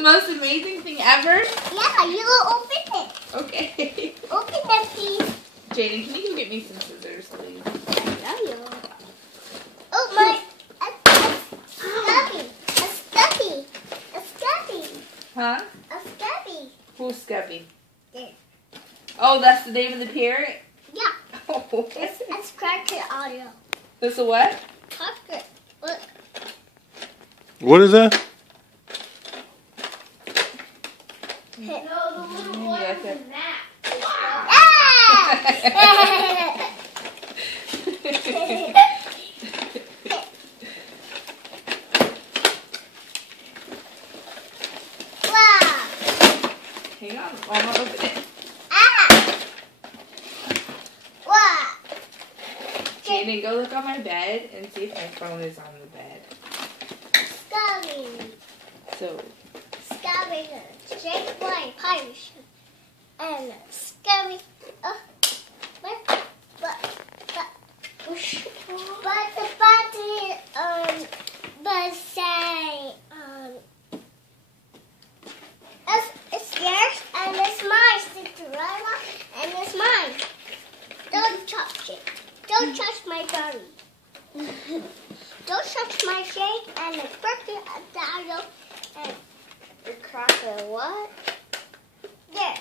the most amazing thing ever? Yeah, you open it. Okay. Open it, please. Jaden, can you go get me some scissors, please? Oh, my. A stubby. A stubby. Huh? A stubby. Who's Scubby? There. Oh, that's the name of the parrot? Yeah. Oh. It's Cracker Audio. This a what? Cracker. Look. What is that? No, the little one with the map. Hang on, I'm gonna open it. Jaden, go look on my bed and see if my phone is on the bed. Scubby. So, Scubby. Jake White Pirates. And Scubby. But the button, but say, it's yours and it's mine, Cinderella, and it's mine. Don't touch it. Don't touch my Barbie. Don't touch my shake and the Cracker Audio and the Cracker what? There.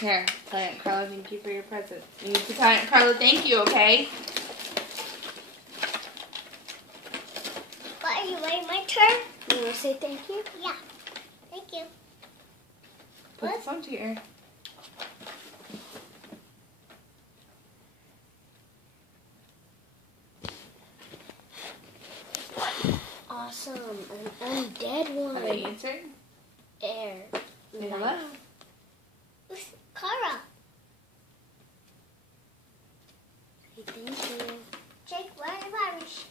here, tell Aunt Carla thank you for your present. You need to tell Aunt Carla thank you, okay? But are you waiting my turn? You want to say thank you? Yeah. Thank you. Put What? the phone to your ear. Awesome. An undead one. Have they answered? Air. Say hello. Who's Cara? Say thank you. Jake, where are the Irish?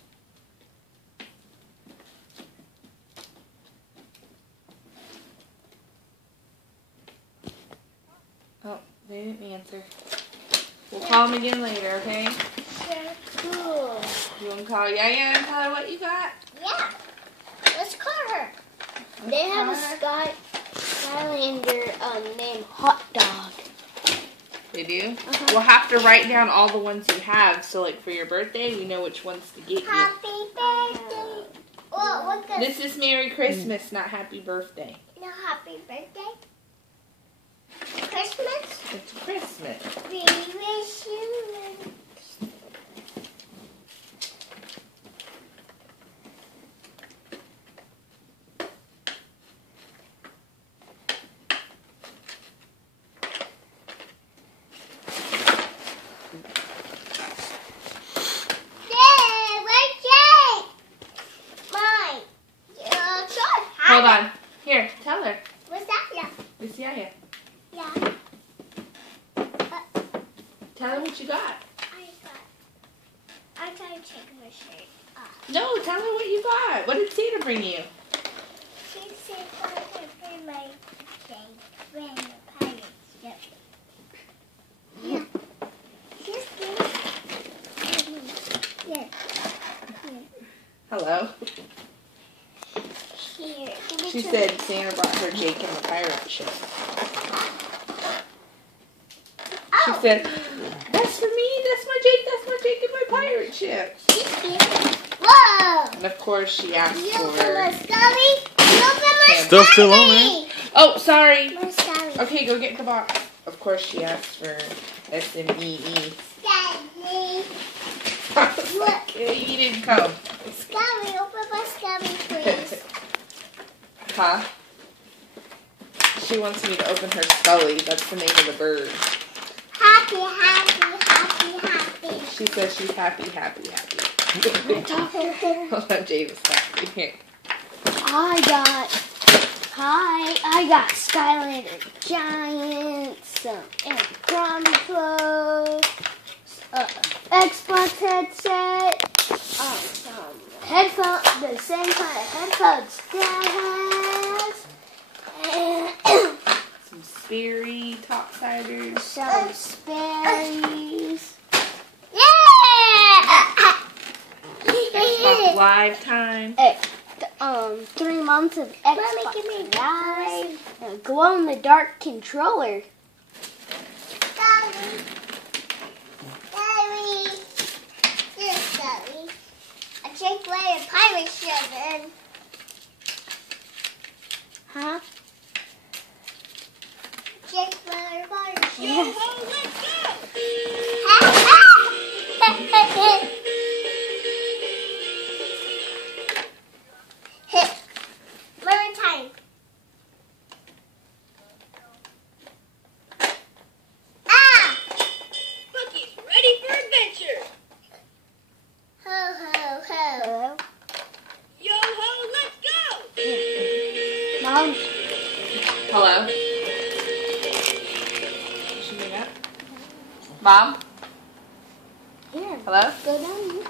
Oh, they didn't answer. We'll call them again later, okay? Sure. Cool. You want to call Yaya and tell her what you got? Yeah. Let's call her. They have a Skylander named Hot Dog. They do? Uh-huh. We'll have to write down all the ones you have, so like for your birthday, we know which ones to get you. Happy birthday. Well, what good? This is Merry Christmas, not Happy Birthday. No, happy birthday. Christmas. It's Christmas. We wish you. Hold on. Here, tell her. What's that? Yeah. It's Yaya. Yeah. Tell her what you got. I'm trying to take my shirt off. No, tell her what you got. What did Santa bring you? She said I'm going to bring my thing. Bring the pirate ship. Yeah. She's good. Yeah. Hello. Here. She said Santa brought her Jake and the pirate ship. She said, that's for me, that's my Jake and my pirate ship. Whoa! And of course she asked You for... open my Scubby? You open my Still on there? Oh, sorry. My Scubby. Okay, go get the box. Of course she asked for SMEE. Scubby. Okay, you didn't come. Scubby, open my Scubby, please. Huh? She wants me to open her Scully. That's the name of the bird. Happy, happy, happy, happy. She says she's happy, happy, happy. Hold on, James. Happy. Here. I got Skylander Giants, and Grumpy Xbox headset, some headphones, the same kind of headphones Dad has, and Some Sperry topsiders. some Sperry's. Yeah! Xbox Live time. Hey, 3 months of Xbox give me Live, and a glow-in-the-dark controller. Daddy. Daddy. Yes, Daddy. I just wear a pirate shirt and... Huh? Just wear a pirate shirt. Yes. Let's go! One more time. Ah! Bucky's ready for adventure. Ho, ho, ho. Hello? Yo ho, let's go. Mom? Hello? Should we up? Mom? Here. Hello? Go down.